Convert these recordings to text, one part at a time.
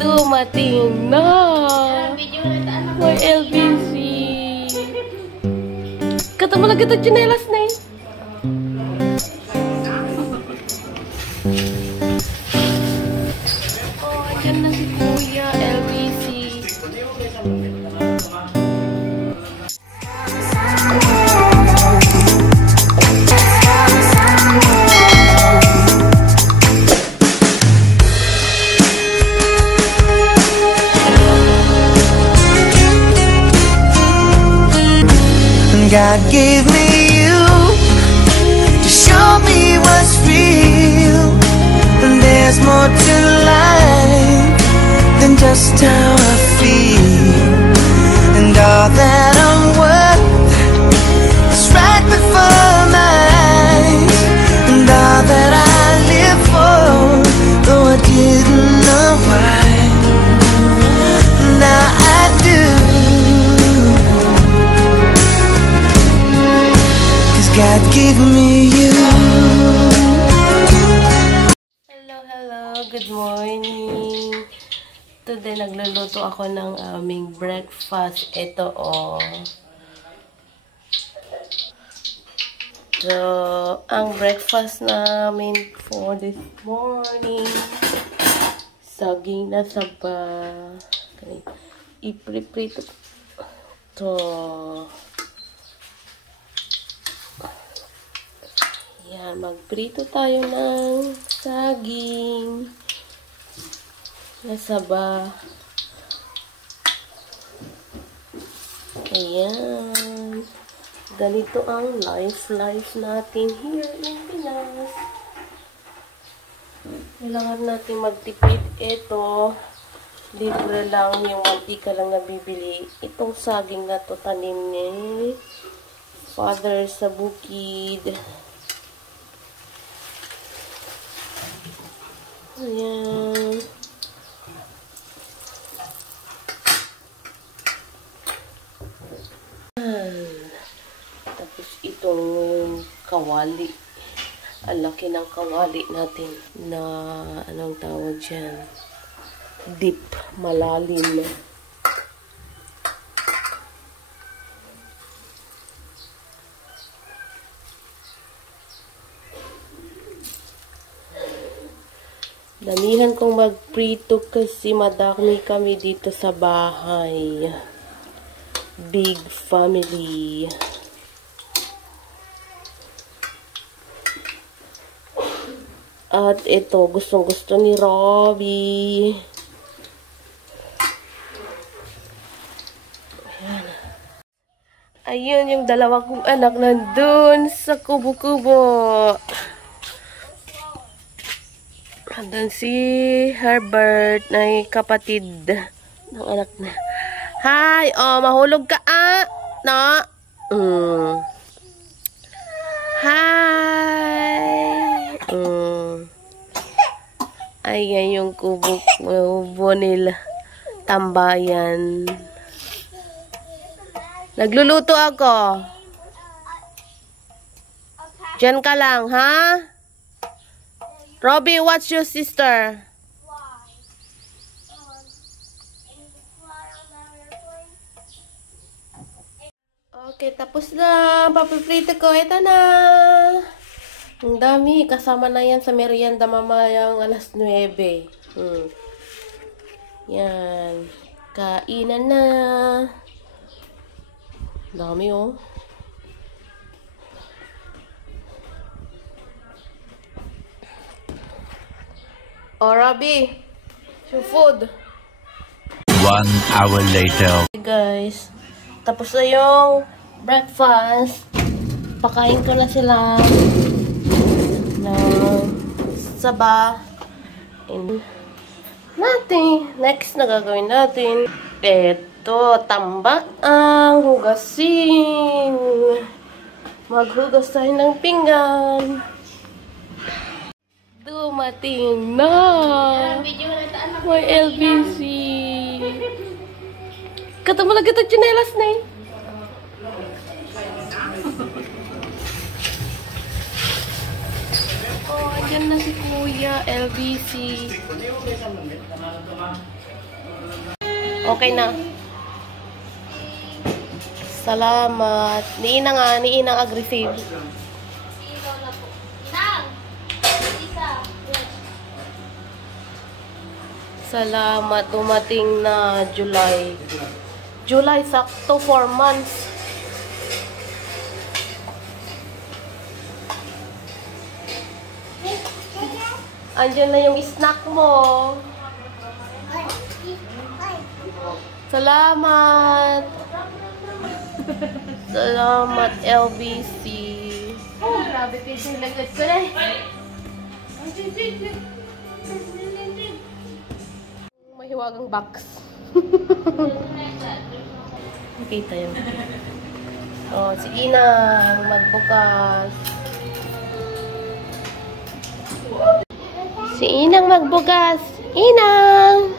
Dumating na! May LBC! Katamulag ito chinelas na eh! Oh, andyan na si Kuya LBC! God gave me you to show me what's real, and there's more to life than just how I feel, and all that I'm worth is right before my eyes, and all that I live for, though I didn't know why, now I do. God gave me you. Hello, good morning. Today nagluluto ako ng aming breakfast. Ito So, ang breakfast namin for this morning, saging na saba. Ipriprito to. Yan, magprito tayo ng saging na saba. Ayan. Ganito ang life natin here in Pinas. Kailangan natin magtipid. Ito, libre lang yung mantika lang nabibili. Itong saging na to, tanim ni Father sa bukid. Ayan. Tapos itong kawali. Ang laki ng kawali natin na anong tawag dyan? Deep, malalim. Damihan kong magprito kasi madami kami dito sa bahay. Big family. At ito, gustong-gusto ni Robbie. Ayan. Ayun yung dalawa kong anak nandun sa kubo-kubo. Andun si Herbert na kapatid ng anak na. Hi! Oh, mahulog ka no? Hi! Ayan yung kubo nila. Tambayan. Nagluluto ako. Diyan ka lang, ha? Robbie, what's your sister? Okay, tapos na. Papiprito ko. Ito na. Ang dami. Kasama na yan sa merienda mamayang alas 9. Yan. Kainan na. Dami oh. Oh, Robbie, your food. 1 hour later. Hey guys, tapos na yung breakfast. Pakain ko na sila ng saba. And natin. Next na gagawin natin. Ito, tambak ang hugasin. Maghugas tayo ng pinggan. Dumating na! May LBC! Katamulag ito chinelas na eh! Oh, andyan na si Kuya LBC. Okay na. Salamat. Ni Inang aggressive. Salamat. Dumating na July. July, sakto 4 months. Andiyan na yung snack mo. Salamat. Salamat, LBC. Oh, grabe pinto lagad ko na. Mahiwagang box. Nakita yun. Oh, si Inang magbukas. Si Inang magbukas. Inang!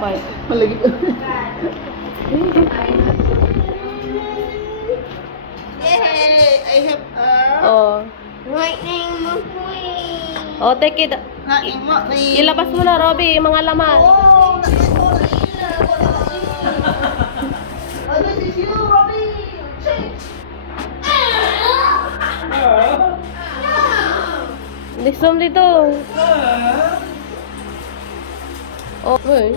Bye. Malagi. Yay! I have Oh. lightning McQueen. Oh, take it. Lightning McQueen. Ilabas mo na, Robby, yung mga laman. Oh, this is you, Robbie. Listom dito. Okay.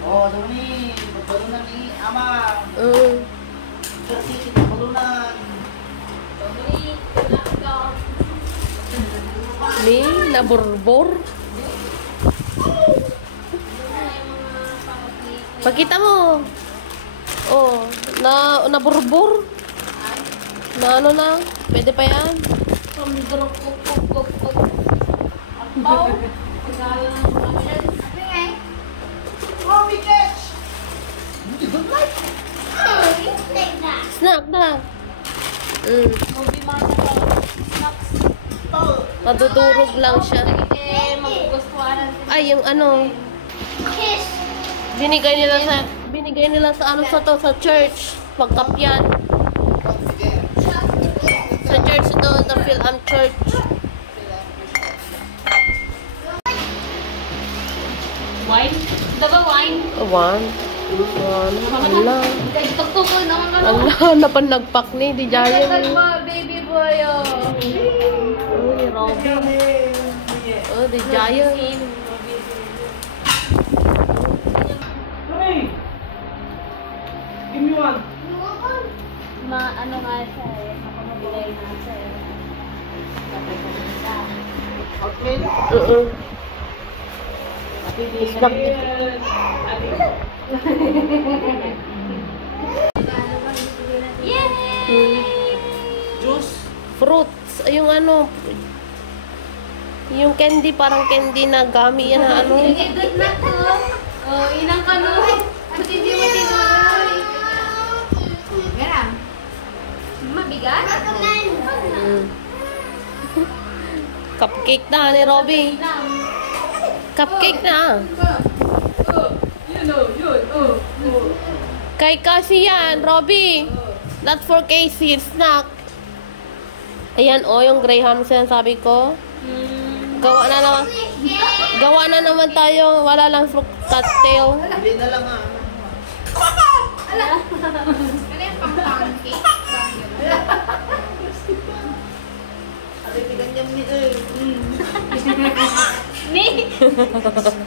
Oh, dumi. Balunan ni Ama. Kita balunan. Ni, naburbor. Pakita mo. Oh, naburbor. Na ano na? Pwede pa yan? Robbie, catch. Snack na. Madudurog lang siya. Ay, yung ano. Binigay nila sa ano sa to, sa church. Pagkapyan. Sa church doon, sa Phil-Am Church. Wine? Diba wine? One. Ala. Ala, napanagpak ni. Di jaya ni. Baby boy, oh. Uy, Robby. Oh, di jaya. Hey! Give me one. Ano nga siya eh. Makamabigay na siya eh. Okay. Snack. Yay! Juice. Fruits. Ay, yung ano. Yung candy, parang candy na gami yan na ano. Good luck ko. Oh, inang ka no. Pati di mo tinuloy. Gara. Mabigat? Cupcake na ni Robby. Cupcake na. Kay Cassie yan, Robby. Not for Casey, snack. Ayan, oh, yung Graham sinasabi ko. Gawa na naman tayo. Wala lang fruit cocktail. Hindi na lang ah. Ano yung pang-pancake? Ganyan ni Ni?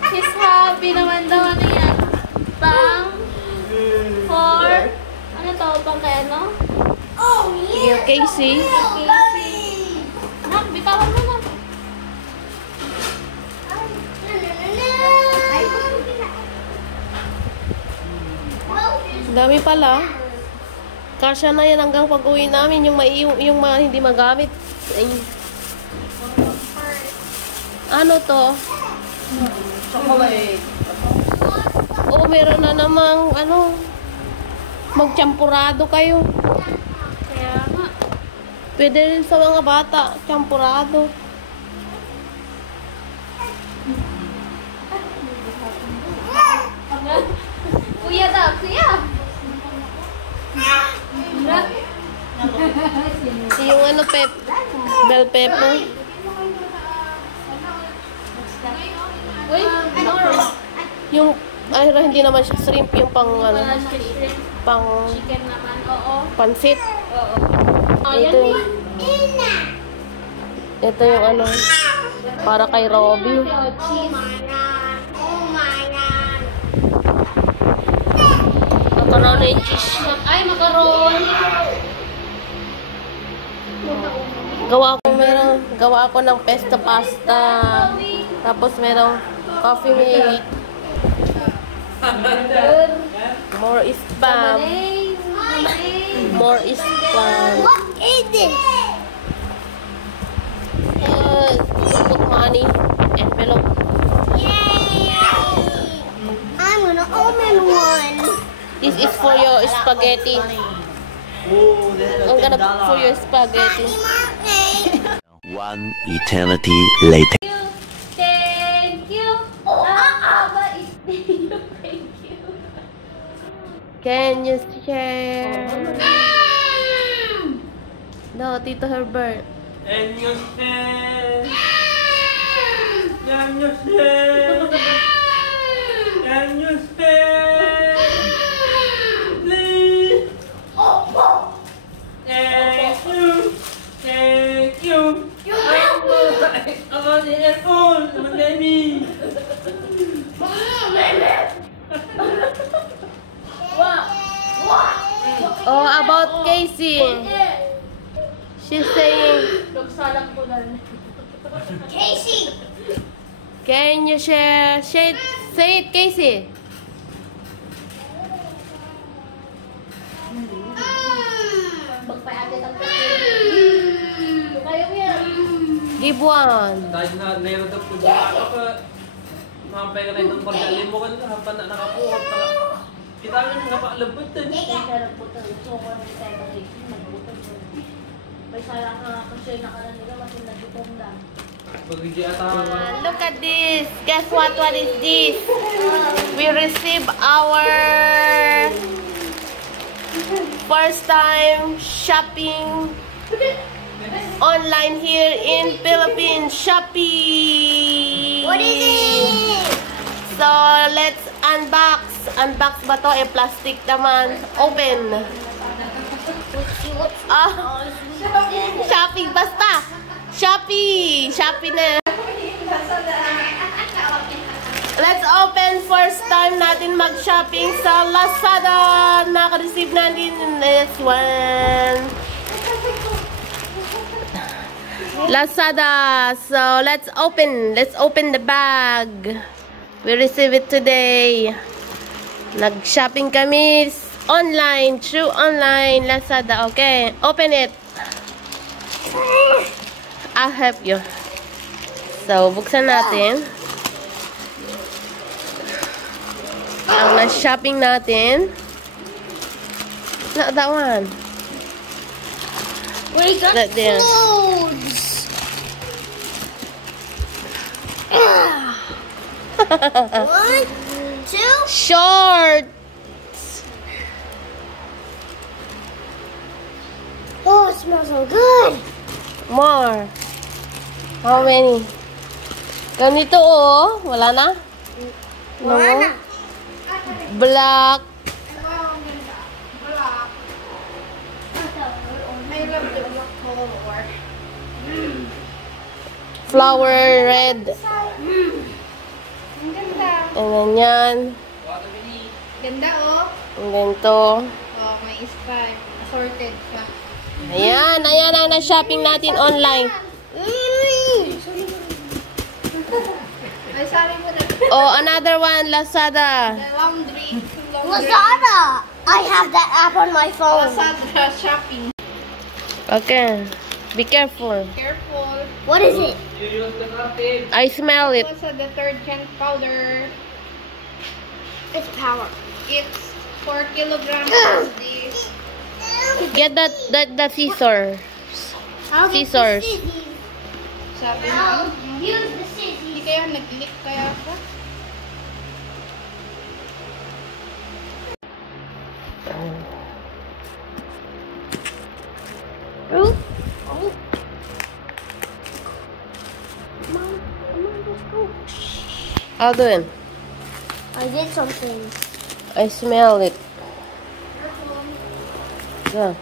She's happy naman daw. Ano yan? For? Ano to? Pang kaya no? Yung Casey. Nak, bitawan mo na. Dami pala. Kasya na yan hanggang pag-uwi namin. Yung mga hindi magamit. Ay. Ano to? chocolate. Oh, meron na namang ano. Magchampurado kayo. Kaya nga. Pwede rin sa mga bata. Champurado. Kuya daw, kuya. Yung ano, bell pepper. Uy, Yung, ay, hindi naman siya shrimp. Yung pang, ano, pang chicken naman, oo. pansit. Oo. Ito, ito yung ano, para kay Robby. Macaroni and cheese. Ay, macaron. Gawa ako ng pesto pasta. Tapos merong coffee mate. More spam. More spam. What is this? Put money. Envelope. Yay! I'm gonna open one. This is for your spaghetti. I'm gonna put for your spaghetti. One eternity later. Thank you. Thank you. Can you share? No, Tito Herbert. And you say, and you say, and you say, please. Thank you. Ako ni Efon, naman baby. Oh, about Casey. She's saying, Nagsalang ko na rin. Casey! can you share? Say it, Casey. Magpayagad ang kasi. Kayo yan. Give one. Dahil na mayroon daw po dyan ako pa. Mampay ka na itong pagkalim mo ka na habang na nakapuha pa. Kita mo yung napaalabot din. Sarap po ito. So, kung ano tayo kasi, magbutag po. May sarang kasi nakalan nila, mas yung nagtutong lang. Pag-igi ata. Look at this. Guess what? What is this? We received our first time shopping online here in Philippines. Shopee. What is it? So, let's unbox. Unbox ba to? Eh, plastic naman. Open. Ah, Shopee. Basta. Shopee. Shopee na. Let's open. First time natin mag-shopping sa Lazada. Naka-receive natin this one. Lazada. So, let's open. Let's open the bag. We receive it today. Nag-shopping kami online. Through online. Lazada. Okay. Open it. I'll help you. So, buksan natin. Ang na-shopping natin. Not that one. We got That there. clothes. One, two. Short. Oh, it smells so good. More. How many? Ganito oh. Wala na? No. Wala na. Black. Flower red. And then yan. Ganda oh. And then to. Oh, may stripe. Assorted siya. Ayan. Ayan ang na-shopping natin online. Ay, sorry mo na. Oh, another one. Lazada. Laundry. Lazada. I have that app on my phone. Lazada shopping. Okay. Be careful. Careful. What is it? You use the carpet. I smell it. It's a detergent powder. It's power. It's 4 kilograms of this. Get the scissor. I'll get Scissors. the scissors. Sabi I'll mo, use the hindi scissors. kaya nag-leak kaya ka? Oh. Alden, I did something. I smell it. Yeah.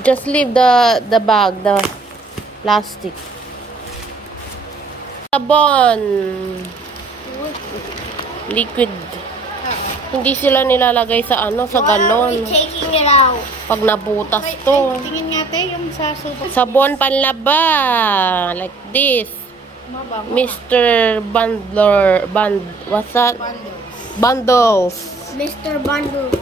Just leave the bag, the plastic. Sabon. Liquid. Hindi sila nilalagay sa ano, sa galon. Taking it out. Pag nabutas to. Tingin nga te, yung sa super. Sabon panlaba. Like this. Mr. Bundler. What's that? Bundles. Mr. Bundle.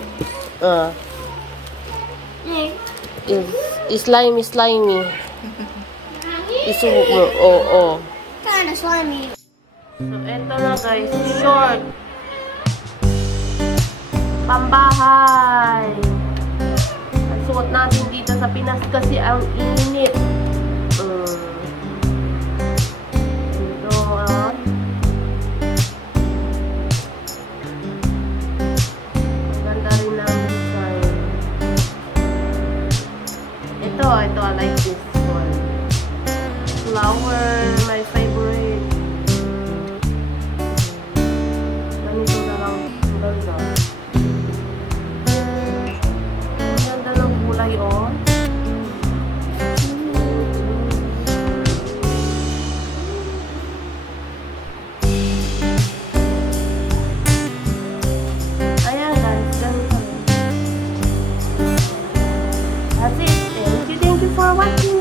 Slimy. Oh. Kinda slimy. So, eto na guys. Short. Pambahay. Ang suot natin dito sa Pinas kasi ang init. Ito, ganda rin ang design. Ito, I like this one. Flower, my favorite. Ganito na lang. Ganda. Ang ganda ng kulay, oh. Ayan guys, ganito. That's it. Thank you for watching.